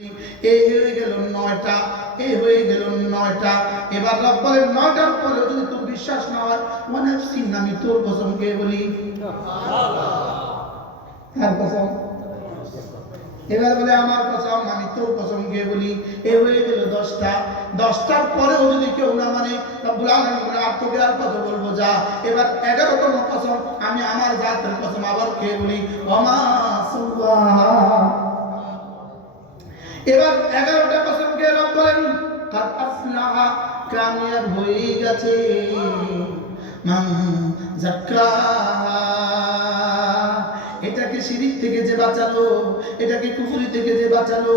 এই হয়ে গেল 9টা, এই হয়ে গেল 9টা। এবার রব বলেন 9টার পরে যদি তোর বিশ্বাস না হয়, ওয়ানাফসিন, আমি তোর কসম কে বলি, কার কসম? এবার বলে আমার কসম, আমি তোর কসম কে বলি। এ হয়ে গেল 10টা। 10টার পরেও যদি কেউ না মানে, রব্বুল আলামিন বলে আর তোকে আর কত বলবো, যা। এবার 11তম কসম, আমি আমার জাতের কসম আবার কে বলি, ওমা সুবহান। এবার 11টা কসম কে রব বলেন, কাদ আফলাহা, কামিয়াব হয়ে গেছে, মান যাক্কাহা, এটাকে শিরিক থেকে যে বাঁচালো, এটাকে কুফরি থেকে যে বাঁচালো,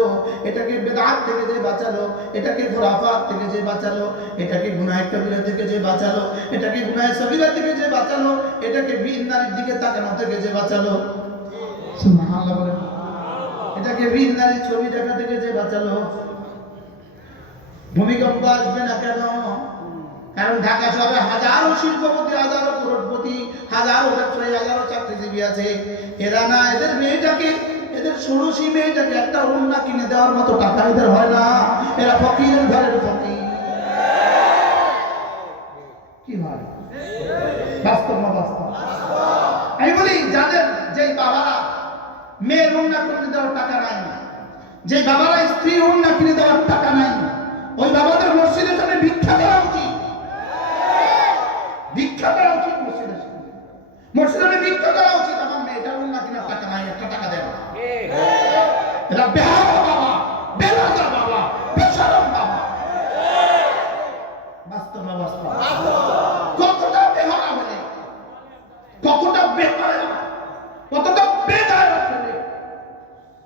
এটাকে বেদাত থেকে যে বাঁচালো, এটাকে খুরাফাত থেকে যে বাঁচালো, এটাকে গুনাহে কবিরা থেকে যে বাঁচালো, এটাকে গুনাহে সগীরা থেকে যে বাঁচালো, এটাকে বিন নারীর দিকে তাকানো থেকে যে বাঁচালো, সুবহানাল্লাহ বলেন, এটাকে বিন নারীর ছবি দেখা থেকে যে বাঁচালো। ভূমিকম্প আসবে না কেন? কারণ ঢাকা শহরে হাজারো শিল্পপতি, হাজারো করোড়পতি, হাজারো ব্যবসায়ী, হাজারো চাকরিজীবী আছে। এরা না এদের মেয়েটাকে, এদের ষোড়শী মেয়েটাকে একটা ওড়না কিনে দেওয়ার মতো টাকা এদের হয় না। এরা ফকিরের ঘরের ফকির। কি হয়? বাস্তব না বাস্তব? আমি বলি, যাদের যেই বাবারা মেয়ের ওড়না কিনে দেওয়ার টাকা নাই, যে বাবারা স্ত্রী ওড়না কিনে দেওয়ার টাকা নাই, ওই বাবাদের মসজিদের সামনে ভিক্ষা দেওয়া উচিত। ভিক্ষা করা উচিত মসজিদের সামনে, মসজিদে ভিক্ষা করা উচিত। আমার মেয়েটার ওড়না কিনার টাকা নাই, একটা টাকা দেন। এরা বেহায়া বাবা, বেলাজা বাবা, বেশরম বাবা। বাস্তব না বাস্তব? কতটা বেহায়া হলে, কতটা বেহায়া, কতটা বেহায়া হলে,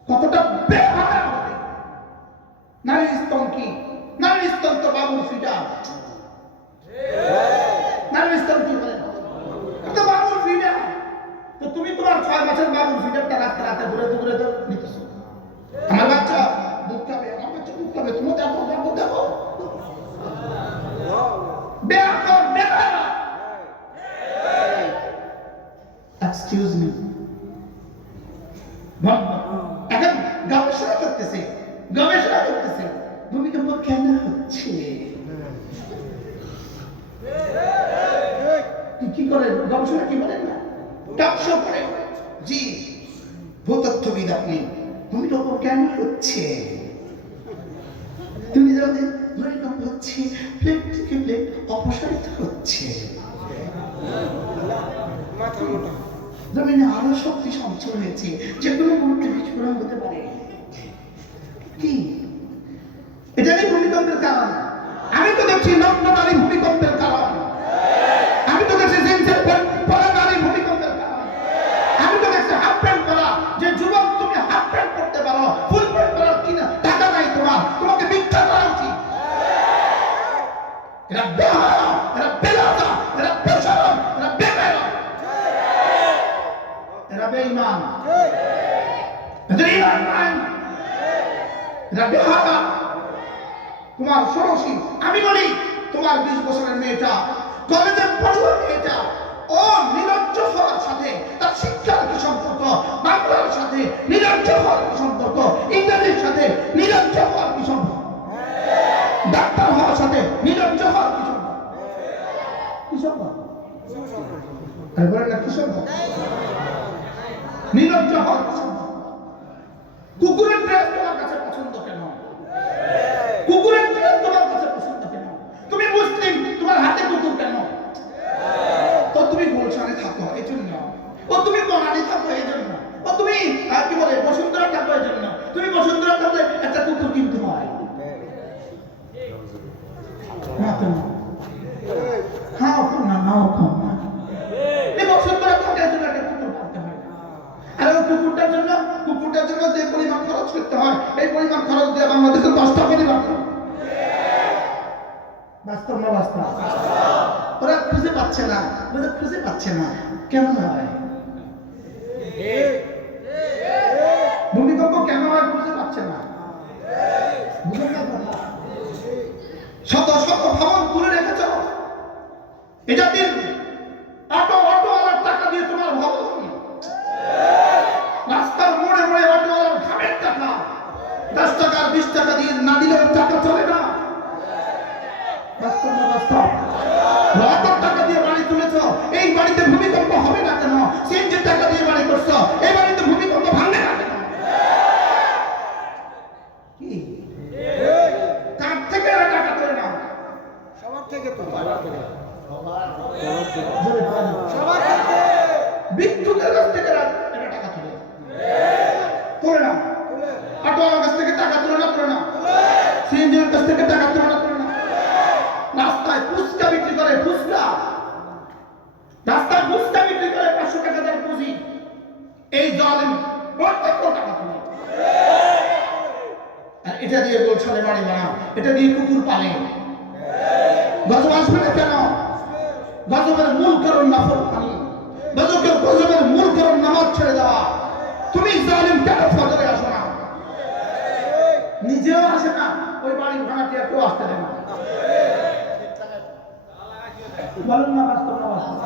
কতটা বেহায়া হলে। নারীর স্তন কি? নারীর স্তন তো বাবুর ফিডা। নারীর স্তন কি বলে? তো বাবুর ফিডা। তো তুমি তোমার 6 মাসের বাবুর ফিডারটা রাতে রাতে ঘুরে ঘুরে তো নিতেছো। আমার বাচ্চা দুধ খাবে, আমার বাচ্চা দুধ খাবে, তুমি দেখো দেখো দেখো। বেয়াকর বেহায়া। এক্সকিউজ মি, এখন গবেষণা করতেছে, গবেষণা করতেছে ভূমিকম্প কেন হচ্ছে, কি করে গবেষণা, কি বলেন না, টকশো করে। জি, ভূতত্ত্ববিদ আপনি, ভূমিকম্প কেন হচ্ছে? তুমি জানেন ভূমিকম্প হচ্ছে প্লেট থেকে প্লেট অপসারিত হচ্ছে, জমিনে আরো শক্তি সঞ্চয় হয়েছে, যে কোনো মুহূর্তে বিস্ফোরণ হতে পারে। কি এটা নেই ভূমিকম্পের কারণ? আমি তো দেখছি নগ্ন নারী ভূমিকম্পের কারণ। আমি তো দেখছি জিন্সের পরা নারী ভূমিকম্পের কারণ। আমি তো দেখছি হাফ প্যান্ট পরা, যে যুবক তুমি হাফ প্যান্ট পরতে পারো, ফুল প্যান্ট পরার কিনা টাকা নাই তোমার, তোমাকে ভিক্ষা করা উচিত। এরা বেহায়া, এরা বেলাজা, এরা বেশরম, এরা বেগায়রত, এরা বেঈমান, এদের ঈমান নাই, এরা বেহায়া। তোমার ষোড়শী, আমি বলি তোমার 20 বছরের মেয়েটা, কলেজে পড়ুয়া মেয়েটা, ও নিরজ্জ হওয়ার সাথে তার শিক্ষার কি সম্পর্ক? বাংলার সাথে নিরজ্জ হওয়ার কি সম্পর্ক? ইংরেজির সাথে নিরজ্জ হওয়ার কি সম্পর্ক? ডাক্তার হওয়ার সাথে নিরজ্জ হওয়ার কি সম্পর্ক? কি সম্পর্ক? আর বলেন না কি সম্পর্ক? নিরজ্জ হওয়ার কি সম্পর্ক? কুকুরের ড্রেস তোমার কাছে পছন্দ কেন? কুকুরের ড্রেস তোমার কাছে পছন্দ কেন? তুমি মুসলিম, তোমার হাতে কুকুর কেন? ও তুমি গুলশানে থাকো এই জন্য, ও তুমি বনানী থাকো এই জন্য, ও তুমি কি বলে বসুন্ধরা থাকো এই জন্য। তুমি বসুন্ধরা থাকলে একটা কুকুর কিনতে হয় না তো? হ্যাঁ না, নাও খাও না। এই বসুন্ধরা থাকে এই জন্য একটা কুকুর কিনতে হয়। আর ওই কুকুরটার জন্য যে পরিমাণ খরচ করতে হয়, এই পরিমাণ খরচ দিয়ে বাংলাদেশের 10টা পরিবার। বাস্তব না বাস্তব? ওরা খুঁজে পাচ্ছে না, ওরা খুঁজে পাচ্ছে না। কেন হয় ভূমিকম্প? কেন হয় খুঁজে পাচ্ছে না? শত শত ভবন তুলে রেখেছ, এটা দিন অটোওয়ালার টাকা দিয়ে তোমার ভবন, রাস্তার মোড়ে মোড়ে অটোওয়ালার ঘামের টাকা, 10 টাকার 20 টাকা দিয়ে না দিলেও টাকা চলে না। বাস্তব না বাস্তব? লক্ষ টাকা দিয়ে বাড়ি তুলেছ, এই বাড়িতে ভূমিকম্প হবে না কেন? সিএনজি টাকা দিয়ে বাড়ি করছো, এই বাড়িতে ভূমিকম্প ভাঙবে না কেন? কি কার থেকে এরা টাকা তোলে না? সবার থেকে তো সবার থেকে। বিদ্যুতের কাছ থেকে এরা টাকা তোলে, তোলে না? অটোর কাছ থেকে টাকা তোলে না? তোলে না? সিএনজির কাছ থেকে টাকা তোলে না? তোলে না? রাস্তায় ফুচকা বিক্রি করে, ফুচকা, রাস্তায় ফুচকা বিক্রি করে 500 টাকা দেয় পুঁজি। এই জালেম প্রত্যেক টাকা তোলে। আর এটা দিয়ে গোলছালে বাড়ি বানাও, এটা দিয়ে কুকুর পালে। গজব আসবে না কেন? গজবের মূল কারণ নাফরমানি, গজবের মূল কারণ নামাজ ছেড়ে দেওয়া। তুমি জালেম কেন ফজরে আসো না? নিজেও আসে না, ওই বাড়ির ভাড়াটিয়া কেউ আসতে দেয় না। বলুন না বাস্তব না বাস্তব?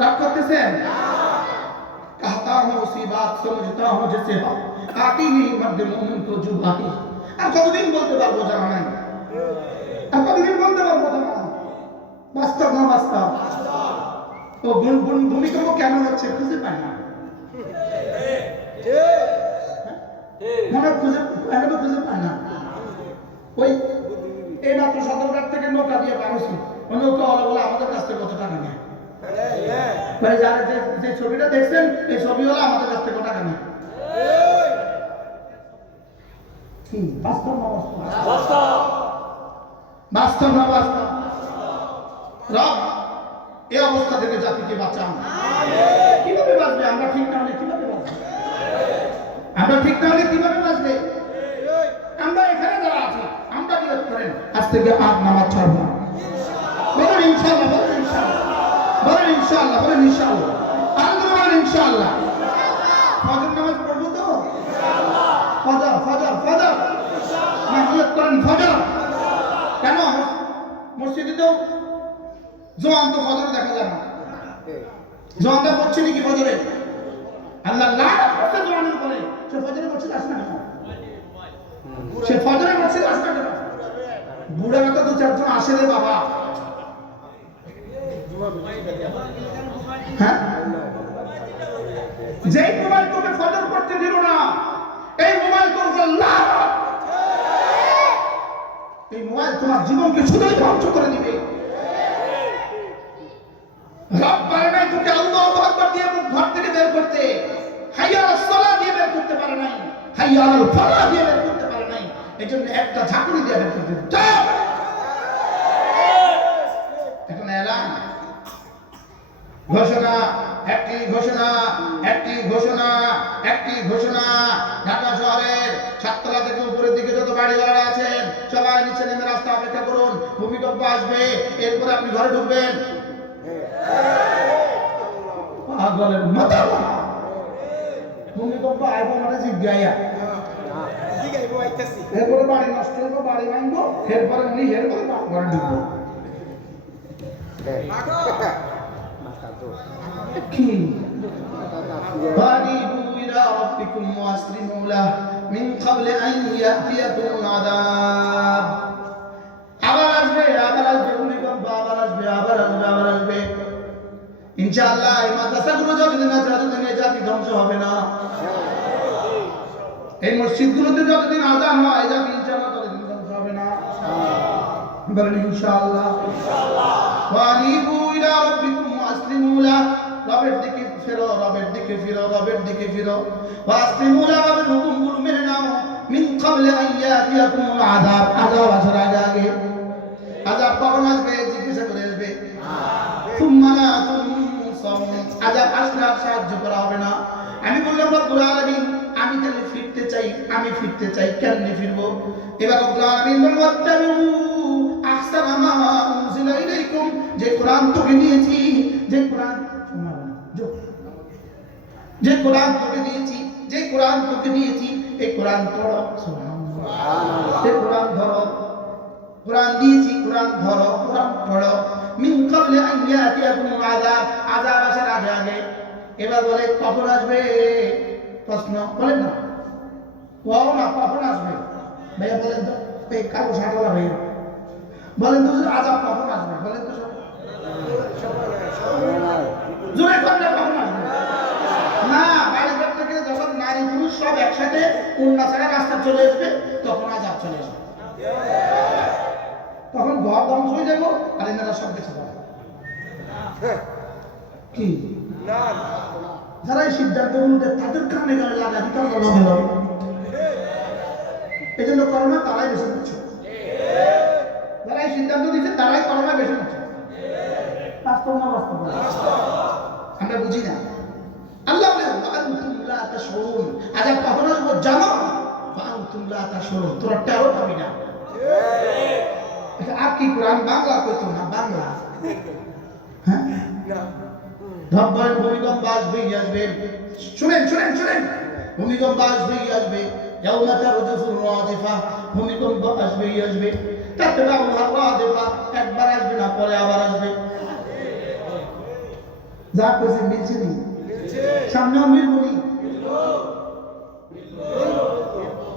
রাগ করতেছেন? कहता हूं उसी बात समझता हूं जैसे आती नहीं मर्द मोमिन को जुबानी। আর কতদিন বলতে পারবো জানা নাই, আর কতদিন বলতে পারবো জানা নাই। বাস্তব না বাস্তব? ও ভূমিকম্প কেন হচ্ছে খুঁজে পায় না, মনে খুঁজে এখনো খুঁজে পায় না। ওই এই মাত্র সদরঘাট থেকে নৌকা দিয়ে বানাইছি, ওই নৌকা বলে আমাদের কাছ থেকে কত টাকা নেয়। মানে যারা যে ছবিটা দেখছেন, এই ছবি হলো আমাদের কাছ থেকে টাকা নেয়। বাস্তব না বাস্তব? বাস্তব না বাস্তব? রব এই অবস্থা থেকে জাতিকে বাঁচান। কিভাবে বাঁচবে? আমরা ঠিক না হলে কিভাবে বাঁচবে? আমরা ঠিক না হলে কিভাবে বাঁচবে? আমরা এখানে যারা আছি, আমরা কি করেন? আজ থেকে আর নামাজ ছাড়বো না। বলেন ইনশাআল্লাহ, বলেন ইনশাআল্লাহ, বলেন ইনশাআল্লাহ, বলেন ইনশাআল্লাহ, আর বলেন ইনশাআল্লাহ। ফজর নামাজ পড়বো তো? ফজর ফজর ফজর না নিয়ত করেন ফজর। কেন? মসজিদে তো জোয়ান তো ফজরে দেখা যায় না। জোয়ানটা পড়ছে নাকি ফজরে? আল্লাহ লাআনত করতে জোয়ানের উপরে। সে ফজরে পড়ছে আসে না কেন? সে ফজরে পড়ছে আসে না কেন? বুড়া তো 2-4 জন আসে রে বাবা। হ্যাঁ, যেই মোবাইল তোকে ফজর পড়তে দিল না, এই মোবাইল তোর উপর লাআনত। এই মোবাইল তোমার জীবনকে শুধুই ধ্বংস করে দিবে। রব পারে নাই তোকে আল্লাহু আকবার দিয়ে ঘর থেকে বের করতে, হাইয়া আলাস সালাহ দিয়ে বের করতে পারে নাই, হাইয়া আলাল ফালাহ দিয়ে বের করতে পারে নাই। এজন্য একটা ঝাঁকুনি দিয়ে বের করতে যাও। এখন এলান ঘোষণা, একটি ঘোষণা, একটি ঘোষণা, একটি ঘোষণা। ঢাকা শহরের সাততলা থেকে উপরের দিকে যত বাড়িওয়ালারা আছেন, সবাই নিচে নেমে রাস্তা অপেক্ষা করুন। ভূমিকম্প আসবে, এরপরে আপনি ঘরে ঢুকবেন। পাগলের মাথা, ভূমিকম্প আইব মানে জিজ্ঞাইয়া, এরপরে বাড়ি নষ্ট হইব, বাড়ি ভাঙবো, এরপরে উনি এরপরে ঘরে ঢুকবো। কি قَرِّبُوا إِلَى رَبِّكُمْ وَأَسْلِمُوا لَهُ مِنْ قَبْلِ أَنْ يَأْتِيَكُمُ الْعَذَابُ। আবার আসবে, আবার আসবে ভূমিকম্প, আবার আসবে, আবার আসবে, আবার আসবে। ইনশাআল্লাহ এই মাদ্রাসাগুলো যতদিন আছে ততদিন এই জাতি ধ্বংস হবে না। এই মসজিদগুলোতে যতদিন আযান হয় এই জাতি ইনশাআল্লাহ ততদিন ধ্বংস হবে না। বলেন ইনশাআল্লাহ। ওয়ানিবু ইলা রাব্বিকুম ওয়াসলিমু লাহু, রবের দিকে ফিরো, রবের দিকে ফিরো, রবের দিকে ফিরো। ওয়াসলিমু লাহু, রবের হুকুমগুলো মেনে নাও। মিন ক্বাবলি আন ইয়াতিয়াকুমুল আযাব, আযাব আসার আগে। আযাব কখন আসবে? জিজ্ঞাসা করে আসবে। সুম্মা লা তুনসারুন, আযাব আসলে আর সাহায্য করা হবে না। আমি বললাম রব্বুল আলামিন, আমি তাহলে ফিরতে চাই, আমি ফিরতে চাই, কেমনে ফিরবো? এবার রব্বুল আলামিন বলেন ওয়াত্তাবিউ আহসানা মা উনজিলা ইলাইকুম, যে কোরআন তোকে দিয়েছি, যে কোরআন তোকে দিয়েছি, যে কোরআন তোকে দিয়েছি, এই কোরআন পড়ো। সুবহানাল্লাহ। এই কোরআন ধরো, কোরআন দিয়েছি, কোরআন ধরো, কোরআন পড়ো। মিন ক্বাবলি আন ইয়াতিয়াকুমুল আযাব, আযাব আসার আগে। এবার বলে কখন আসবে? প্রশ্ন বলেন না, কখন আসবে? ভাইয়া বলেন তো, এই কালো শার্টওয়ালা ভাইয়া বলেন তো হুজুর আযাব কখন আসবে? বলেন তো সবাই জোরে কন্যা কখন আসবে? না, বাইরে থেকে যখন নারী পুরুষ সব একসাথে উন্না ছাড়া রাস্তা চলে আসবে তখন আযাব চলে আসবে। তখন ঘর ধ্বংস হয়ে যাবো আর এনারা সব বেঁচে যাবে। কি যারা এই সিদ্ধান্তগুলো দেয় তাদের কানে গায়ে লাগা দিতে লগে লগে, এই জন্য করোনা তারাই বেশি হচ্ছে। যারা এই সিদ্ধান্ত দিচ্ছে তারাই করোনা বেশি হচ্ছে। বাস্তব না বাস্তব? আমরা বুঝি না। আল্লাহ বলে ওয়ান্তুম লা তাশউরুন, আযাব কখন আসবে জানো? ওয়ান্তুম লা তাশউরুন, তোরা টেরও পাবি না। আর কি কোরআন বাংলা কইতো না? বাংলা হ্যাঁ ধব্বর ভূমিকম্প আসবেই আসবে। শুনেন শুনেন শুনেন, ভূমিকম্প আসবেই আসবে। ইয়াউমা তারজুফুর রাজিফা, ভূমিকম্প আসবেই আসবে। তাতবাউ রাজিফা, একবার আসবে না পরে আবার আসবে। যা কইছে মিলছে নি? সামনেও মিলবো নি?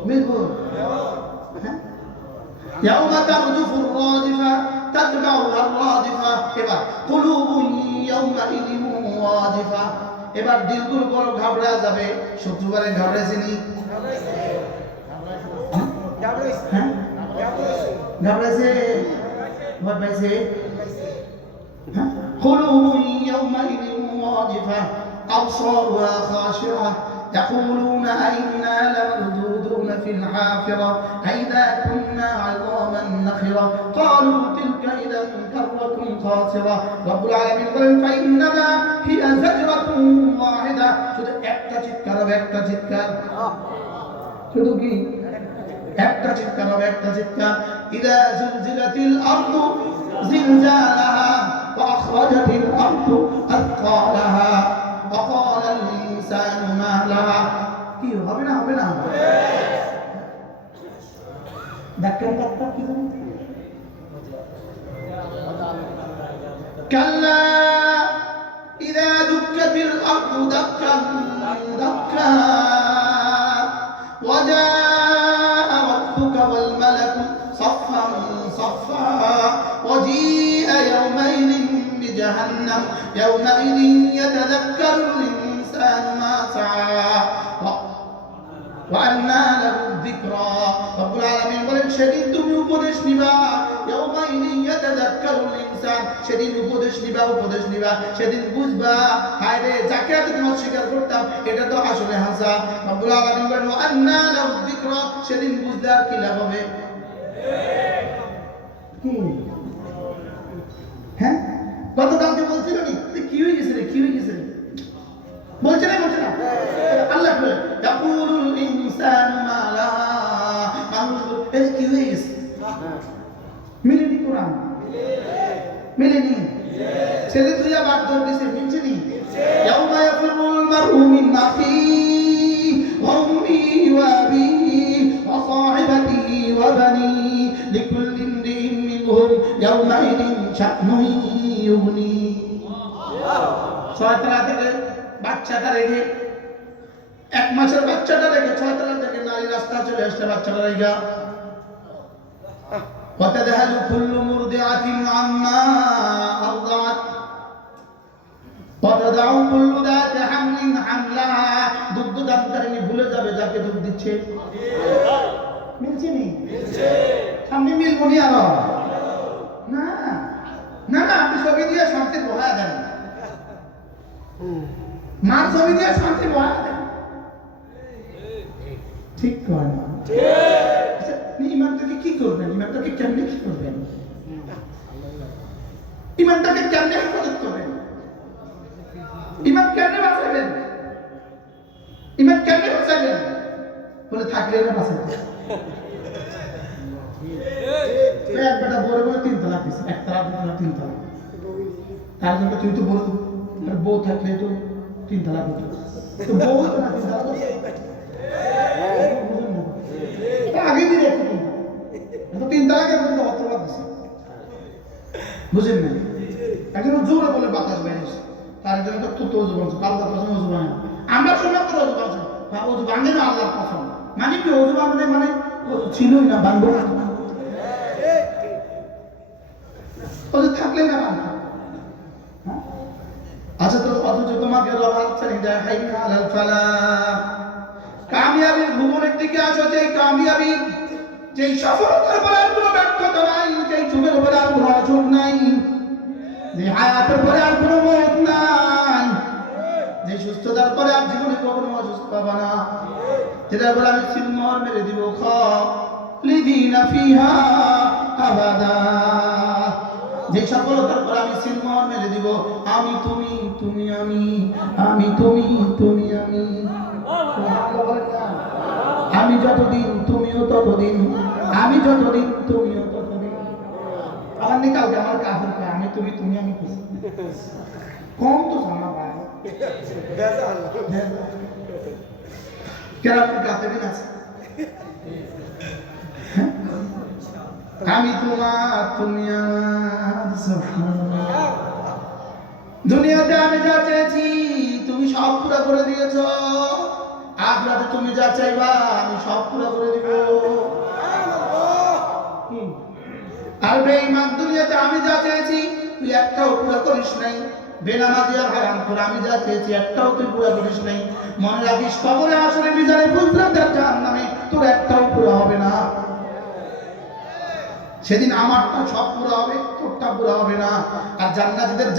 মিলবো হ্যাঁ। ইয়াউমা তারজুফুর রাজিফা তাতবাউহা রাজিফা, এবার কুলুবুন ইয়াউমাইযিন ওয়াজিফা, এবার দিলগুলো বড় ঘাবড়ে যাবে। শুক্রবারে ঘাবড়েছিনি? হ্যাঁ ঘাবড়েছে, ভয় পাইছে। কুলুবুন ইয়াউমাইযিন ওয়াজিফা আবসারুহা খাশিআহ يقولون أئنا لمردودون في الحافرة أئذا كنا عظاما نخرة قالوا تلك إذا كرة خاسرة رب العالمين قال فإنما هي زجرة واحدة শুধু একটা চিৎকার হবে, একটা চিৎকার। শুধু কি একটা চিৎকার হবে, একটা চিৎকার। إذا زلزلت الأرض زلزالها وأخرجت الأرض أثقالها وقال الإنسان ما لها, কি হবে না? হবে না? ধাক্কা ধাক্কা কি জানো? كلا إذا دكت الأرض دكا دكا وجاء ربك والملك صفا صفا وجيء يومئذ بجهنم يومئذ يتذكر الإنسان ما سعى وأنى له الذكرى رب العالمين বলেন সেদিন তুমি উপদেশ নিবা। يومئذ يتذكر الإنسان, সেদিন উপদেশ নিবা, সেদিন বুঝবা হায় রে যাকে এতদিন অস্বীকার করতাম এটা তো আসলে হাসা। রব্বুল আলামিন বলেন وأنى له الذكرى, সেদিন বুঝলে আর কি লাভ হবে? হ্যাঁ গতকালকে বলছিল নি কি হয়ে গেছে রে, কি হয়ে গেছে বলছে না আল্লাহ বলে ইয়াকুলুল ইনসানু মা লাহা, মানুষ এই কি হয়ে গেছে? মিলেনি কোরআন? মিলেনি? ছেলে তুই বাদ ধর দিছে, মিলছে নি? ইয়াউমা ইয়াফিরুল মারউ মিন আখিহি ওয়া উম্মিহি ওয়া আবিহি ওয়া সাহিবাতিহি ওয়া বানিহি লিকুল্লি ইমরিইন মিনহুম ইয়াউমাইদিন শা'নুন ইউগনি। ছয়তলা থেকে বাচ্চাটা রেখে, এক মাসের বাচ্চাটা রেখে ছয়তলা থেকে নারী রাস্তা চলে আসছে বাচ্চাটা রেখা। وتذهل كل مرضعة عما أرضعت وتضع كل ذات حمل حملها, দুগ্ধ দানকারিনী ভুলে যাবে যাকে দুধ দিচ্ছে। মিলছে নি? সামনে মিলবো নি আরো? না না না, আপনি ছবি দিয়ে শান্তি বহায়া দেন, মার ছবি দিয়ে শান্তি বহায়া দেন, ঠিক কয় না? ইমানটাকে কি করবেন? ইমানটাকে কেমনে কি করবেন? ইমানটাকে কেমনে হেফাজত করবেন? ইমান কেমনে বাঁচাবেন? ইমান কেমনে বাঁচাবেন? বলে থাকলে না বাঁচাতে। এক বেটা বড় বড় 3 তালাক দিছে, 1 তালাক 2 তালাক 3 তালাক। তার জন্য তুই তো বড়, বউ থাকলে তো 3 তালাক হতো, তো বউ তো না 3 তালাক হতো। আগে দিয়ে রেখে তো 3 তালাকের মধ্যে অর্থবাদ দিছে, বুঝেন না? একজন জোরে বলে বাতাস বেরিয়েছে, তার জন্য তো তুই ওযু বলছ, কাল কথা শুনে ওযু ভাঙে। আমরা শুনলাম তো ওযু বলছ, ওযু ভাঙে না আল্লাহর কসম। মানে কি ওযু ভাঙে? মানে ছিলই না বান্ধব, ওদের থাকলে না বান্ধব। আচ্ছা, তো অথচ তোমাকে রবাদ ছেড়ে দেয় হাইয়া আলাল ফালাহ। কামিয়াবির ভুবনের দিকে আসো, যে কামিয়াবি, যেই সফলতার পরে আর কোনো ব্যর্থতা নাই, যেই যুগের পরে আর কোনো অযুগ নাই, যে হায়াতের পরে আর কোনো মৌত নাই, যে সুস্থতার পরে আর জীবনে কখনো অসুস্থ পাবা না, যেটার পরে আমি সিলমোহর মেরে দিব খালিদিনা ফিহা আবাদা, যে সফলতার পরে আমি সিলমোহর মেরে দিব আমি তুমি, তুমি আমি, আমি তুমি, তুমি আমি। আমি যতদিন তুমিও ততদিন, আমি যতদিন তুমিও ততদিন। আমার নি কালকে আমার কাফের কয় আমি তুমি, তুমি আমি খুশি কম তো জানা ভাই কেন গাতে দিন আছে। আমি তোমার, তুমি আমার। সুবহানাল্লাহ। দুনিয়াতে আমি যা চেয়েছি তুমি সব পুরো করে দিয়েছো, আখিরাতে তুমি যা চাইবা আমি সব পুরো করে দিব। আর বেঈমান, দুনিয়াতে আমি যা চেয়েছি তুই একটাও পুরো করিস নাই, বেনামাজি আর হারামখোর আমি যা চেয়েছি একটাও তুই পুরো করিস নাই। মনে রাখিস কবরে আসলে মিজানে ফুলসিরাতের জাহান্নামে তোর একটাও পুরো হবে না। সেদিন আমারটা সব পুরো হবে, তোরটা পুরো হবে না। আর জান্নাতীদের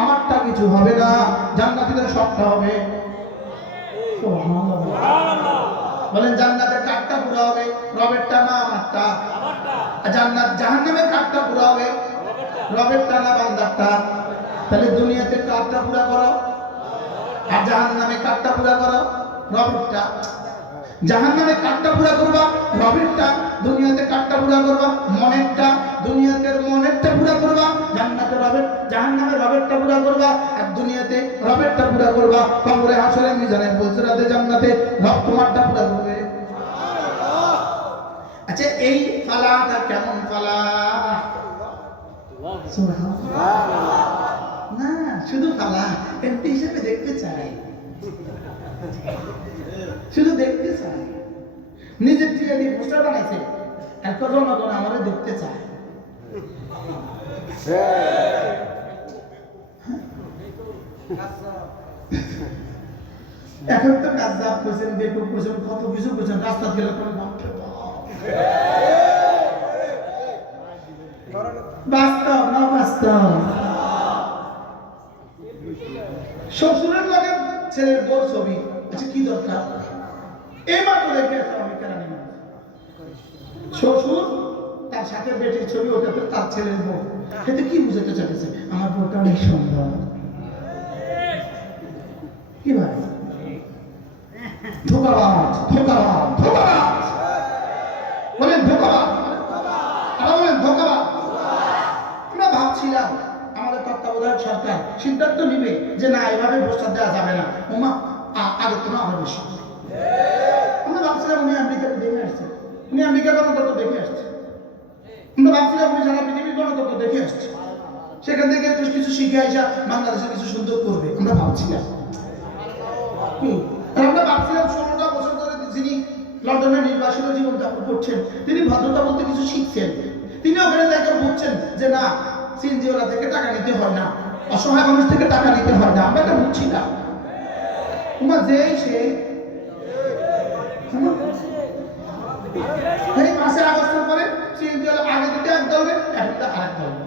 আমারটা কিছু হবে না, জান্নাতীদের সবটা হবে। বলেন জান্নাতে কাঠটা পুরো হবে, রবেরটা না আমারটা। আর জাহান্নামে কাঠটা পুরো হবে, রবেরটা না বান্দারটা। তাহলে দুনিয়াতে কাঠটা পুরো করো, আর জাহান্নামে কাঠটা পুরো করো, রবেরটা। জাহান্নামে কাঠটা পুরো করবা রবেরটা, দুনিয়াতে কাঠটা পুরো করবা মনেরটা, দুনিয়াতে মনেরটা পুরো করবা, জান্নাতে রবের, জাহান্নামে রবেরটা পুরো করবা, আর দুনিয়াতে রবেরটা পুরো করবা। কবরে হাসরে মিজানে ফুলসিরাতে জান্নাতে রব তোমারটা পুরো করবে। আচ্ছা, এই ফালাহটা কেমন ফালাহ? সুবহানাল্লাহ। না শুধু ফালাহ এমনি হিসেবে দেখতে চাই, শুধু দেখতে চাই। নিজের থেকে দিয়ে পোস্টার বানাইছে আর কজন আমাদের দেখতে চায়। এখন তো কাজ জাপ করছেন, বেকুব করছেন, কত কিছু করছেন, রাস্তা গেলে কোনো বাস্তব না বাস্তব। শ্বশুরের লাগে ছেলের বড় ছবি, আচ্ছা কি দরকার? এই মাত্র দেখে আমি কেরানি শ্বশুর তার সাথে বেটির ছবি, ওটাতে তার ছেলের বউ। এতে কি বুঝাতে চাইছে? আমার বউটা অনেক সুন্দর। কি ভাই ধোকাবাজ, ধোকাবাজ, ধোকাবাজ। বলেন ধোকাবাজ, আবার বলেন ধোকাবাজ। আমরা ভাবছিলাম আমাদের তত্ত্বাবধায়ক সরকার সিদ্ধান্ত নিবে যে না এভাবে প্রস্তাব দেওয়া যাবে না, ওমা আগে তো আরো বেশি। আমরা ভাবছিলাম উনি আমেরিকাতে দেখে আসছে, উনি আমেরিকা গণতন্ত্র দেখে আসছে। আমরা ভাবছিলাম উনি সারা পৃথিবীর গণতন্ত্র দেখে আসছে, সেখান থেকে একটু কিছু শিখে আসা বাংলাদেশে কিছু সুন্দর করবে। আমরা ভাবছিলাম আমরা ভাবছিলাম 16টা বছর ধরে যিনি লন্ডনে নির্বাসিত জীবন যাপন করছেন তিনি ভদ্রতা বলতে কিছু শিখছেন। তিনি ওখানে দেখে বুঝছেন যে না সিনজিওলা থেকে টাকা নিতে হয় না, অসহায় মানুষ থেকে টাকা নিতে হয় না। আমরা এটা বুঝছি না। তোমার যেই সেই এই মাসে আগস্টের পরে সিনজিওলা আগে দিতে এক দলবে, এখন তো আরেক দলবে।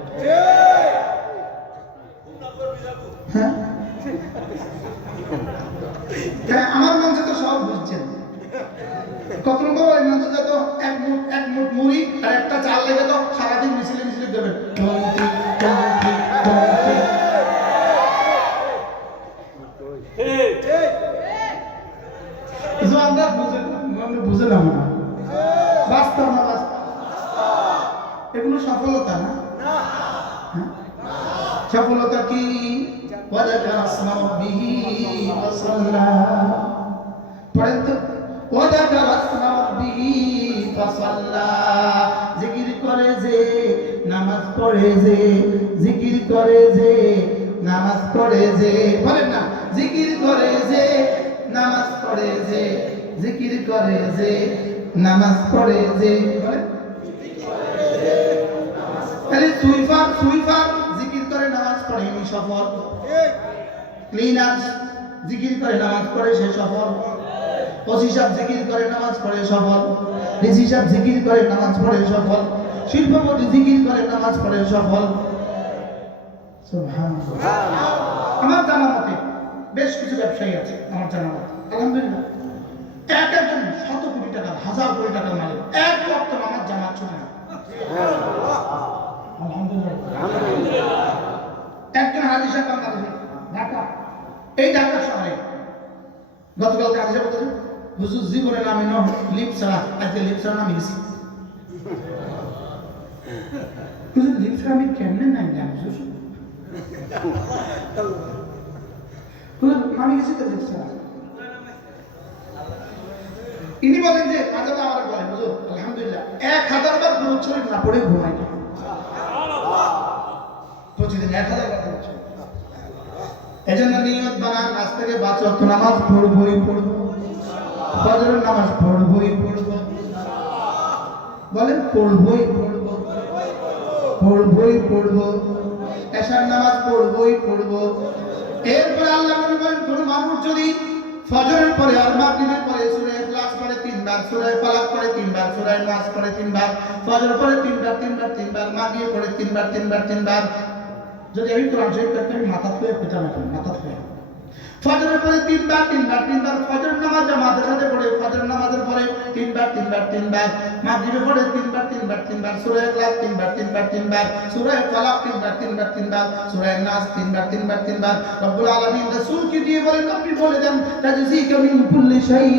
হ্যাঁ, আমার মঞ্চে তো সব বুঝছেন। কখন বাবা ওই মঞ্চে যত এক মুঠ মুড়ি আর একটা চাল লেগে তো সারাদিন মিছিলে মিছিলে দেবেন। বুঝে না বাস্তব না বাস্তব, এগুলো সফলতা না। সফলতা কি? وذكر اسم ربه فصلى পড়েন তো وذكر اسم ربه فصلى জিকির করে যে নামাজ পড়ে যে, জিকির করে যে নামাজ পড়ে যে, বলেন না জিকির করে যে নামাজ পড়ে যে, জিকির করে যে নামাজ পড়ে যে বলে তাহলে সুইফার জিকির করে নামাজ পড়ে ইনি সফল। ক্লিনার জিকির করে নামাজ পড়ে সে সফল। ওসি সাহেব জিকির করে নামাজ পড়ে সফল। ডিসি সাহেব জিকির করে নামাজ পড়ে সফল। শিল্পপতি জিকির করে নামাজ পড়ে সফল। সুবহানাল্লাহ। আমার জানা মতে বেশ কিছু ব্যবসায়ী আছে আমার জানা মতে, আলহামদুলিল্লাহ, একজন 100 কোটি টাকা 1000 কোটি টাকার মালিক, এক ওয়াক্ত নামাজ জামাত ছুটে না। আলহামদুলিল্লাহ। একজন হাজী সাহেব বাংলাদেশে ঢাকা, এই ঢাকা শহরে গতকাল হাজী সাহেব বলতেছে হুজুর জীবনে নামে লিপ ছাড়া, আজকে লিপ ছাড়া নামে গেছি। হুজুর লিপ ছাড়া আমি কেমনে নাম জানি হুজুর? হুজুর নামে গেছি তো লিপ ছাড়া। ইনি বলেন যে আজাদ আমার বলেন হুজুর আলহামদুলিল্লাহ 1000 বার দুরূদ শরীফ না পড়ে ঘুমাই না। প্রতিদিন 1000 বার দুরূদ শরীফ। এজন্য নিয়ত বানান আজ থেকে 5 ওয়াক্ত নামাজ পড়বই পড়ব, ফজরের নামাজ পড়বই পড়ব, বলেন পড়বই পড়ব, পড়বই পড়ব, এশার নামাজ পড়বই পড়ব। এরপর আল্লাহ নবী বলেন কোন মানুষ যদি ফজরের পরে আর মাগরিবের পরে সূরা ইখলাস পড়ে 3 বার, সূরা ফালাক পড়ে 3 বার, সূরা নাস পড়ে 3 বার, ফজর পড়ে 3 বার 3 বার 3 বার, মাগরিব পড়ে 3 বার 3 বার 3 বার, যদি আমি কোরআন শরীফ পড়তে আমি মাথা ধুয়ে পেতাম এখন মাথা ধুয়ে। ফজরের পরে 3 বার 3 বার 3 বার, ফজরের নামাজ জামাতের সাথে পড়ে ফজরের নামাজের পরে 3 বার 3 বার 3 বার, মাগরিবে পড়ে 3 বার 3 বার 3 বার, সূরা ইখলাস 3 বার 3 বার 3 বার, সূরা ফালাক 3 বার 3 বার 3 বার, সূরা নাস 3 বার 3 বার 3 বার। রব্বুল আলামিন রাসূলকে দিয়ে বলেন আপনি বলে দেন তাজজিকা মিন কুল্লি শাই,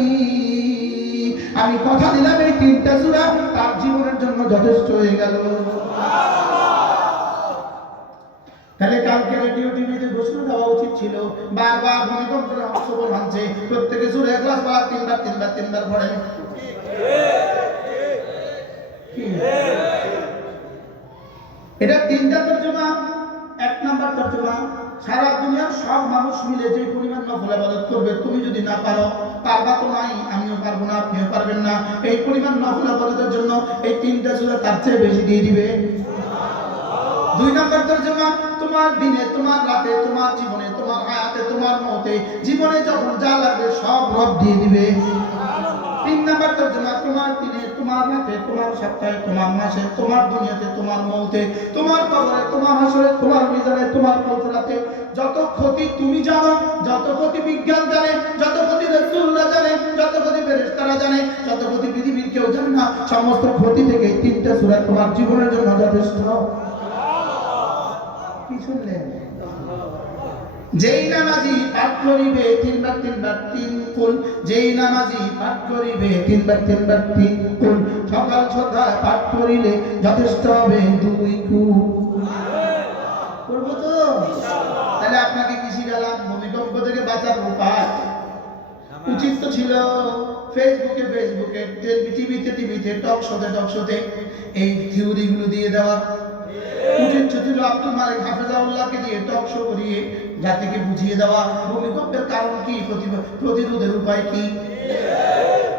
আমি কথা দিলাম এই 3টা সূরা তার জীবনের জন্য যথেষ্ট হয়ে গেল। তাহলে কালকে রেডিও টিভিতে ঘোষণা দেওয়া উচিত ছিল বারবার ভূমিকম্পের খবর ভাঙছে, প্রত্যেকে সূরা ইখলাস ফালাক 3 বার 3 বার 3 বার পড়েন। এটা 3টা তরজমা। 1 নাম্বার তরজমা, সারা দুনিয়ার সব মানুষ মিলে যে পরিমাণ নফল ইবাদত করবে তুমি যদি না পারো, পারবা তো নাই, আমিও পারবো না, আপনিও পারবেন না, এই পরিমাণ নফল ইবাদতের জন্য এই 3টা সূরা তার চেয়ে বেশি দিয়ে দিবে। 2 নাম্বার তরজমা, তোমার দিনে তোমার রাতে তোমার জীবনে তোমার হায়াতে তোমার মওতে জীবনে যখন যা লাগবে সব রব দিয়ে দিবে। 3 নাম্বার তরজমা, তোমার দিনে তোমার রাতে তোমার সপ্তাহে তোমার মাসে তোমার দুনিয়াতে তোমার মওতে তোমার কবরে তোমার হাসরে তোমার মিজানে তোমার কবরাতে যত ক্ষতি তুমি জানো, যত ক্ষতি বিজ্ঞান জানে, যত ক্ষতি রাসূলুল্লাহ জানে, যত ক্ষতি ফেরেশতারা জানে, যত ক্ষতি পৃথিবীর কেউ জানে না, সমস্ত ক্ষতি থেকে 3টা সূরা তোমার জীবনের জন্য যথেষ্ট। কি শুনলেন? যেই নামাজি পাঠ করিবে 3 বার 3 বার 3 কুল, যেই নামাজি পাঠ করিবে 3 বার 3 বার 3 কুল, সকাল সন্ধ্যা পাঠ করিলে যথেষ্ট হবে 2 কুল। করব তো? তাহলে আপনাকে কি শিখালাম? ভূমিকম্প থেকে বাঁচার উপায়। উচিত তো ছিল ফেসবুকে টিভিতে টক শোতে এই থিওরিগুলো দিয়ে দেওয়া। উচিত ছিল আব্দুল মালিক হাফেজাউল্লাহকে দিয়ে টক শো করিয়ে জাতিকে বুঝিয়ে দেওয়া ভূমিকম্পের কারণ কি, প্রতিরোধের উপায় কি।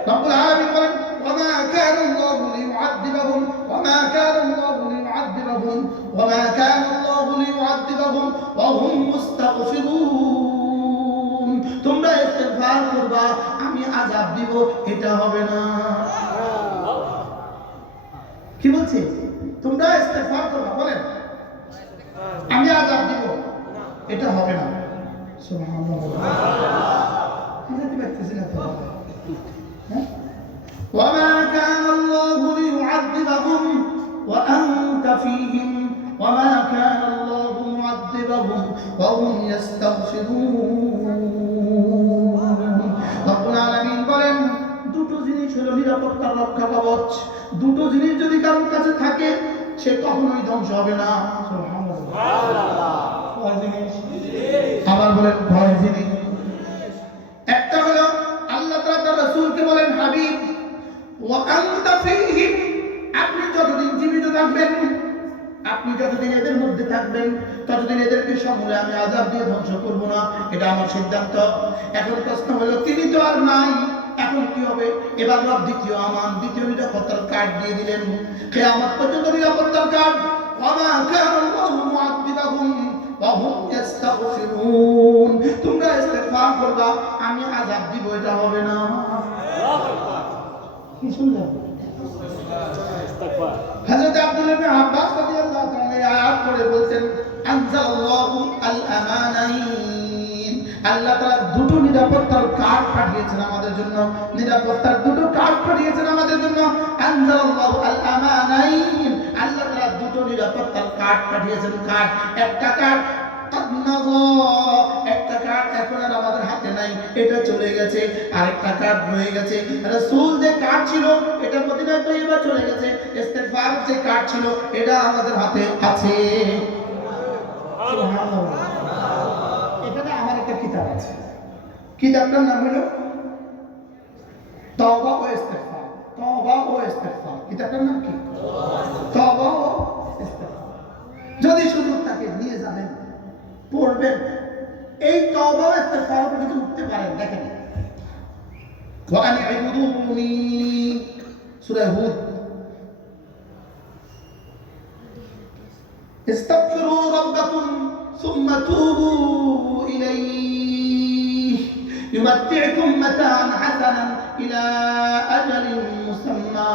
রব্বুল আলামিন বলেন ওয়ামা কানাল্লাহু লিয়ুআযযিবাহুম ওয়ামা কানাল্লাহু লিয়ুআযযিবাহুম ওয়ামা কানাল্লাহু লিয়ুআযযিবাহুম ওয়া হুম মুস্তাগফিরুন, তোমরা ইস্তিগফার করবা আমি আযাব দিব, এটা হবে না। কি বলছে? তোমরা ইস্তিগফার করবা, বলেন আমি আযাব দিব, এটা হবে না। সুবহানাল্লাহ। বুঝতে পারতেছেন না তো? হ্যাঁ, ওয়ামা কানাল্লাহু লিয়ুআযযিবাহুম ওয়া আনতা ফীহিম ওয়ামা কানাল্লাহু মুআযযিবাহুম ওয়া হুম ইস্তাগফিরুন। রব্বুল আলামিন বলেন দুটো জিনিস হলো নিরাপত্তার রক্ষা কবচ। দুটো জিনিস যদি কারোর কাছে থাকে সে কখনোই ধ্বংস হবে না। সুবহানাল্লাহ। কয় জিনিস? আবার বলেন কয় জিনিস? একটা হলো আল্লাহ তাআলা তার রাসূলকে বলেন হাবিব ওয়া আনতা ফীহিম, আপনি যতদিন জীবিত থাকবেন, আপনি যতদিন এদের মধ্যে থাকবেন ততদিন এদেরকে সমূলে আমি আযাব দিয়ে ধ্বংস করব না, এটা আমার সিদ্ধান্ত। এখন প্রশ্ন হলো তিনি তো আর নাই, এখন কি হবে? এবার রব দ্বিতীয় আমান, দ্বিতীয় নিরাপত্তার কার্ড দিয়ে দিলেন। কিয়ামত পর্যন্ত নিরাপত্তার কার্ড। ওয়ামা কানা আল্লাহু মুআযযিবাহুম ওয়া হুম ইস্তাগফিরুন। তোমরা ইস্তিগফার করবা, আমি আযাব দিব, এটা হবে না। কি শুনলেন? হযরত আব্দুল্লাহ ইবনে আব্বাস রাদিয়াল্লাহু তাআলা এই আয়াত পড়ে বলতেন, আনজালাল্লাহু আল আমানাইন। আল্লাহ তাআলা দুটো নিরাপত্তার কার্ড পাঠিয়েছেন আমাদের জন্য, নিরাপত্তার দুটো কার্ড পাঠিয়েছেন আমাদের জন্য। আনজালাল্লাহু আল আমানাইন, আল্লাহ তাআলা দুটো নিরাপত্তার কার্ড পাঠিয়েছেন। কার্ড, একটা কার্ড একটা কার্ড এখন আর আমাদের হাতে নাই, এটা চলে গেছে। আরেকটা কার্ড রয়ে গেছে। রাসূল যে কার্ড ছিল এটা মদিনা তৈয়বা চলে গেছে। ইস্তিগফার যে কার্ড ছিল এটা আমাদের হাতে আছে। সুবহানাল্লাহ। এখানে আমার একটা কিতাব আছে, কিতাবটার নাম হলো তওবা ও ইস্তিগফার। তওবা ও ইস্তিগফার, কিতাবটার নাম কি? তওবা ও ইস্তিগফার। যদি সুযোগ থাকে নিয়ে যাবেন, পড়বেন। এই তওবা ও ইস্তিগফার যদি উঠতে পারেন, দেখেন ওয়া আন ইবুদুনি, সূরা হুদ। ইস্তাগফিরু রাব্বাকুম সুম্মা তুবু ইলাইহি ইউমাত্তিউকুম মাতাআন হাসানান ইলা আজালিন মুসাম্মা।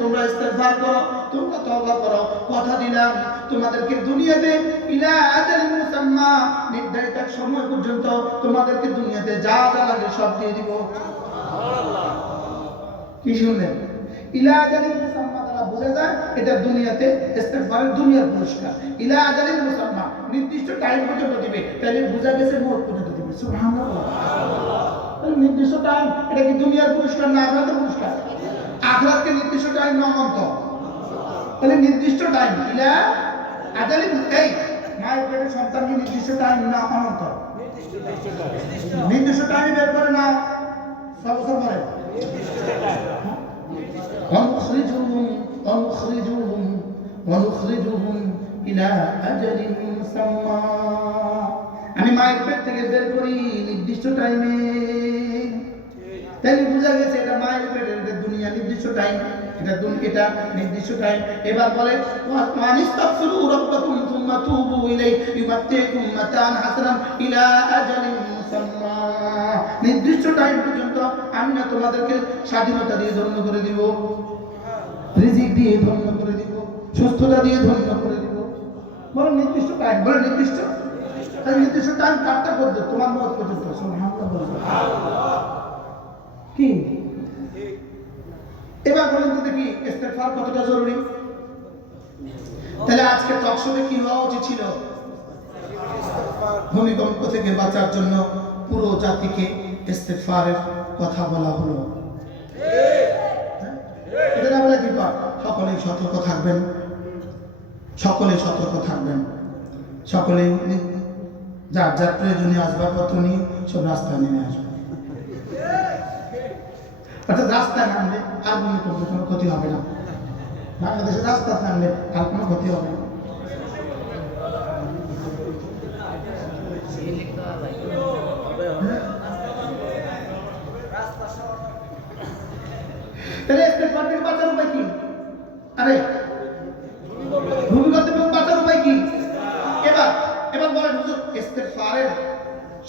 তোমরা ইস্তিগফার করো, তোমরা তওবা করো, কথা দিলাম তোমাদেরকে দুনিয়াতে ইলা আজালিন মুসাম্মা, নির্ধারিত এক সময় পর্যন্ত তোমাদেরকে দুনিয়াতে যা যা লাগে সব দিয়ে দিব। সুবহানাল্লাহ। কি শুনলেন? ইলা আজালিন মুসাম্মা দ্বারা বোঝা যায় এটা দুনিয়াতে ইস্তিগফারের দুনিয়ার পুরস্কার। ইলা আজালিন মুসাম্মা, নির্দিষ্ট টাইম পর্যন্ত দিবে, তাহলে বোঝা গেছে মওত পর্যন্ত দিবে। সুবহানাল্লাহ। নির্দিষ্ট টাইম, এটা কি দুনিয়ার পুরস্কার না আখিরাতের পুরস্কার? আখিরাতকে নির্দিষ্ট টাইম না অনন্ত, তাহলে নির্দিষ্ট টাইম ইলা আজালিন। এই মায়ের পেটে সন্তানকে নির্দিষ্ট টাইম না অনন্ত? নির্দিষ্ট টাইম বের করে না 6 বছর পরে। ونخرجهم إلى أجل مسمى। আমি মায়ের পেট থেকে বের করি নির্দিষ্ট টাইমে, তাহলে বোঝা গেছে এটা মায়ের পেটের দুনিয়া নির্দিষ্ট টাইম, এটা নির্দিষ্ট টাইম। এবার বলে ওয়ানিস্তাগফিরু রাব্বাকুম সুম্মা তুবু ইলাইহি ইউমাত্তিউকুম মাতাআন হাসানান ইলা আজালিন মুসাম্মা। নির্দিষ্ট টাইম পর্যন্ত আমি না তোমাদেরকে স্বাধীনতা দিয়ে ধন্য করে দিব, রিজিক দিয়ে ধন্য করে দিব, সুস্থতা দিয়ে ধন্য করে দিব। বলে নির্দিষ্ট টাইম, বলে নির্দিষ্ট টাইম কাটটা করবে তোমার মত পর্যন্ত। সুবহানাল্লাহ। কি এবার বলুন তো দেখি ইস্তিগফার কতটা জরুরি? তাহলে আজকে টকশোতে কি হওয়া উচিত ছিল? ভূমিকম্প থেকে বাঁচার জন্য পুরো জাতিকে ইস্তিগফারের কথা বলা হলো। এটা না বলে কি কর? সকলেই সতর্ক থাকবেন, সকলেই সতর্ক থাকবেন, সকলেই যার যার প্রয়োজনীয় আসবাবপত্র নিয়ে সব রাস্তায় নেমে আসবেন। অর্থাৎ রাস্তায় নামলে আর ভূমিকম্পে কোনো ক্ষতি হবে না। বাংলাদেশের রাস্তায় নামলে আর কোনো ক্ষতি হবে না। তাহলে ইস্তিগফার থেকে বাঁচার উপায় কি? আরে ভূমিকম্প থেকে বাঁচার উপায় কি? এবার বলেন হুজুর, ইস্তিগফারের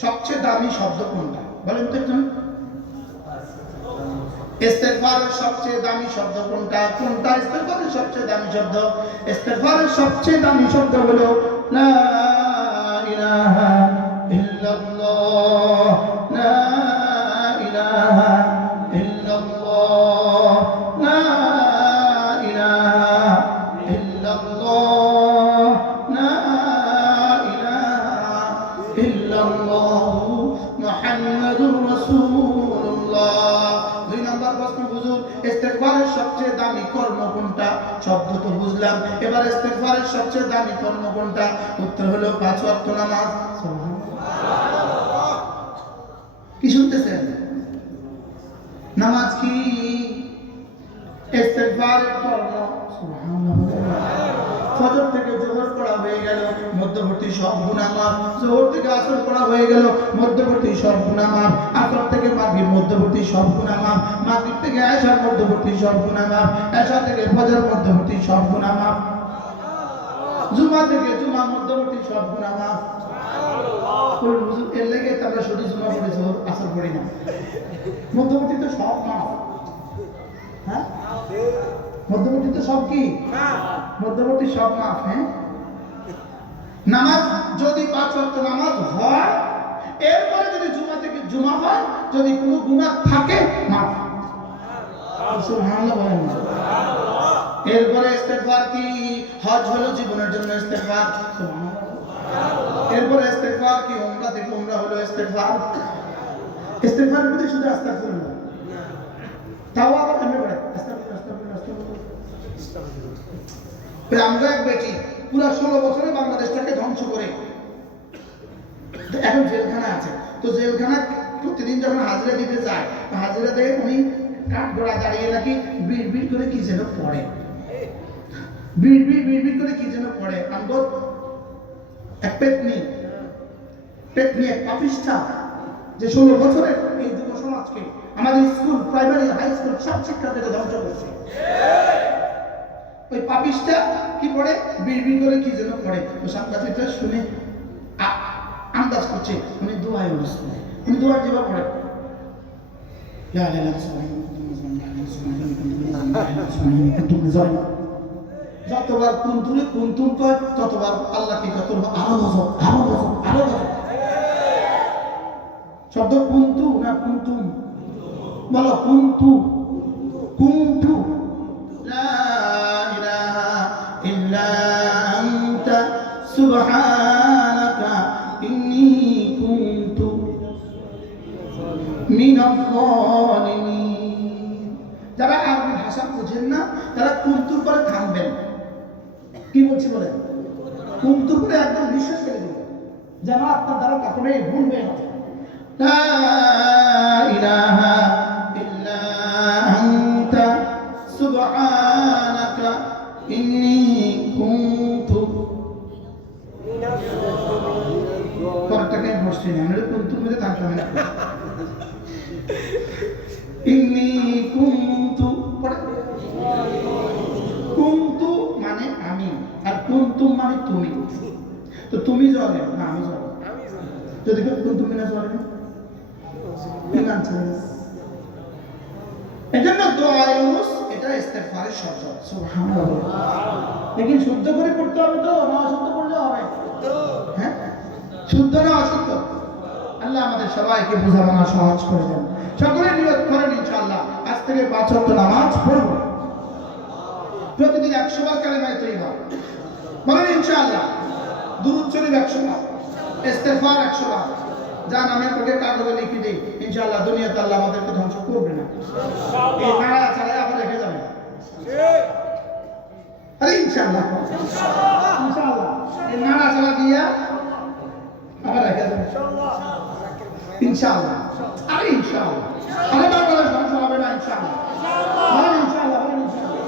সবচেয়ে দামি শব্দ কোনটা বলেন তো একটু? ইস্তিগফারের সবচেয়ে দামি শব্দ কোনটা? ইস্তিগফারের সবচেয়ে দামি শব্দ? ইস্তিগফারের সবচেয়ে দামি শব্দ হলো লা ইলাহা ইল্লাল্লাহ, লা ইলাহা ইল্লাল্লাহ, লা ইলাহা ইল্লাল্লাহ, লা ইলাহা ইল্লাল্লাহ মুহাম্মাদুর রাসূলুল্লাহ। দুই নাম্বার প্রশ্ন হুজুর, ইস্তিগফারের সবচেয়ে দামি কর্ম কোনটা? শব্দ তো বুঝলাম, এবার ইস্তিগফারের সবচেয়ে দামি কর্ম কোনটা? উত্তর হলো 5 ওয়াক্ত নামাজ। সুবহানাল্লাহ। কি শুনতেছেন? নামাজ কি? ইস্তিগফারের কর্ম। ফজর থেকে জোহর পড়া হয়ে গেল, মধ্যবর্তী সব গুনাহ মাফ। জোহর থেকে আসর পড়া হয়ে গেল, মধ্যবর্তী সব গুনাহ মাফ। আসর থেকে মাগরিব, মধ্যবর্তী সব গুনাহ মাফ। মাগরিব থেকে এশার, মধ্যবর্তী সব গুনাহ মাফ। এশা থেকে ফজর, মধ্যবর্তী সব গুনাহ মাফ। জুমা থেকে জুমা, মধ্যবর্তী সব গুনাহ মাফ। হুজুর এর লেগে আমরা শুধু জুমা পড়ি, জোহর আসর পড়ি না। মধ্যবর্তী তো সব মাফ। হ্যাঁ, মধ্যবর্তী তো সব কি? মধ্যবর্তী সব মাফ। হ্যাঁ, নামাজ যদি 5 ওয়াক্ত নামাজ হয়, এরপরে যদি জুমা থেকে জুমা হয়, যদি কোনো গুনাহ থাকে মাফ। সুবহানাল্লাহ বলেন। এরপরে ইস্তেগফার কি? হজ হলো জীবনের জন্য ইস্তেগফার। সুবহানাল্লাহ। এরপরে ইস্তেগফার কি? উমরা থেকে উমরা হলো ইস্তেগফার। ইস্তেগফার বলতে শুধু আস্তাগফিরুল্লাহ, তাও আবার এমনি করে আস্তাগফিরুল্লাহ, আস্তাগফিরুল্লাহ, আস্তাগফিরুল্লাহ। আমরা এক বেটি পুরো 16 বছরে বাংলাদেশটাকে ধ্বংস করে এখন জেলখানা আছে। তো জেলখানা প্রতিদিন যখন হাজিরা দিতে যায়, হাজিরা দেয় উনি কাঠ গোড়া দাঁড়িয়ে নাকি বিড় করে কি যেন পড়ে, বিড় করে কি যেন পড়ে। আমগো এক পেটনি এক পাপিষ্ঠা যে 16 বছরের এই যুব সমাজকে, আমাদের স্কুল, প্রাইমারি, হাই স্কুল সব শিক্ষার্থীদের ধ্বংস করছে। ওই পাপিষ্ঠা কি পড়ে? বিড় করে কি যেন পড়ে। তো সাংবাদিকরা শুনে আন্দাজ করছে উনি দোয়ায় অনুষ্ঠানে, উনি দোয়ার যেভাবে পড়ে যতবার কুন্তুরে কুন্তুম কয় ততবার আল্লাহকে যতবার আরো গজব, আরো গজব, আরো গজব। শব্দ কুন্তু না কুন্তুম? বলো কুন্তু, কুন্তু। লা ইলাহা ইল্লা আনতা সুবহানাকা ইন্নী কুনতু মিনাল যালিমিন। যারা আরবি ভাষা বুঝেন না তারা কুন্তুর পরে থামবেন। কি বলছি বলেন? কুন্তুর পরে একদম নিঃশ্বাস ফেলে দেবেন, যেন আপনার দ্বারা কখনোই ভুল হয়ে না যায়। লা ইলাহা ইল্লা আনতা সুবহানাকা ইন্নী কুনতু। পরটাকে বসছি না, আমরা কুন্তুর মধ্যে থাকলাম না। ইন্নী কুনতু, কুনতু মানে আমি, আর কুনতুম মানে তুমি। তো তুমি জলে না আমি জলে, যদি কেউ কুনতুম না জলে ইমান চলে। এজন্য দোয়া ইউনুস এটা ইস্তেগফারের শব্দ। সুবহানাল্লাহ। লেকিন শুদ্ধ করে পড়তে হবে তো, না অশুদ্ধ পড়লে হবে? হ্যাঁ, শুদ্ধ না অশুদ্ধ? আল্লাহ আমাদের সবাইকে বোঝানো সহজ করে দেন। সকলে নিয়ত করেন ইনশাআল্লাহ আজ থেকে 5 ওয়াক্ত নামাজ পড়ব, প্রতিদিন 100 বার কালেমা তৈয়বা বলেন ইনশাআল্লাহ। দুরূদ শরীফ 100 বার, ইস্তেগফার 100 বার। যা নামে করে কাগজে লিখে দেই ইনশাআল্লাহ, দুনিয়াতে আল্লাহ আমাদেরকে ধ্বংস করবে না। এই নাড়া ছাড়া আবার রেখে যাবে। আরে ইনশাআল্লাহ, ইনশাআল্লাহ এই নাড়া ছাড়া দিয়া আবার রেখে যাবে ইনশাআল্লাহ। আরে ইনশাআল্লাহ, আরে বাংলাদেশ ধ্বংস হবে না ইনশাআল্লাহ। বলেন ইনশাআল্লাহ, বলেন ইনশাআল্লাহ।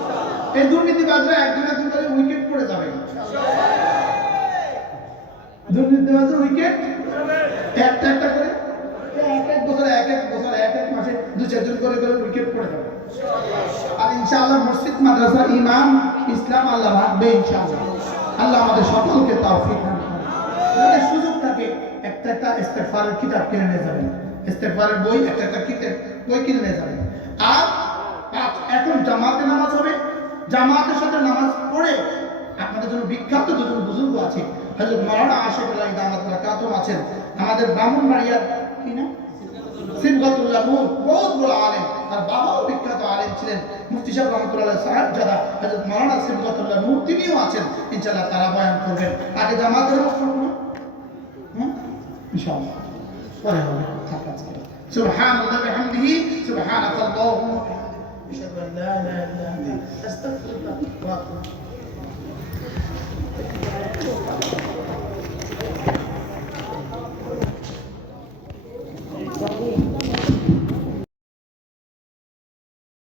এই দুর্নীতিবাজরা একদিন করে উইকেট পড়ে যাবে। দুর্নীতিবাজের উইকেট একটা করে এক এক মাসে 2-4 জন করে উইকেট পড়ে যাবে। আর ইনশাআল্লাহ মসজিদ, মাদ্রাসা, ইমাম, ইসলাম আল্লাহ রাখবে ইনশাআল্লাহ। আল্লাহ আমাদের সকলকে তৌফিক দান করুন। যদি সুযোগ থাকে একটা ইস্তেগফারের কিতাব কিনে নিয়ে যাবেন, ইস্তেগফারের বই একটা কিতাব বই কিনে নিয়ে যাবেন। আর এখন জামাতে নামাজ হবে, জামাতের সাথে নামাজ পড়ে আপনাদের জন্য বিখ্যাত দুজন বুজুর্গ আছে, হযরত মাওলানা আশিক আলী দামাত বারাকাতুহু আছেন আমাদের ব্রাহ্মণবাড়িয়ার, কি না সিবগাতুল্লাহ নূর, বহুত বড় আলেম। তার বাবাও বিখ্যাত আলেম ছিলেন, মুফতি সাহেব রহমাতুল্লাহ সাহেবজাদা হযরত মাওলানা সিবগাতুল্লাহ নূর, তিনিও আছেন ইনশাআল্লাহ, তারা বয়ান করবেন। আগে জামাতের নামাজ পড়ব না ইনশাআল্লাহ, পরে হবে। থাক আজকে সুবহানাল্লাহি ওয়া বিহামদিহি সুবহানাকাল্লাহুম্মা ওয়া বিহামদিহি আশহাদু আন লা ইলাহা ইল্লা আনতা আস্তাগফিরুকা ওয়া আতুবু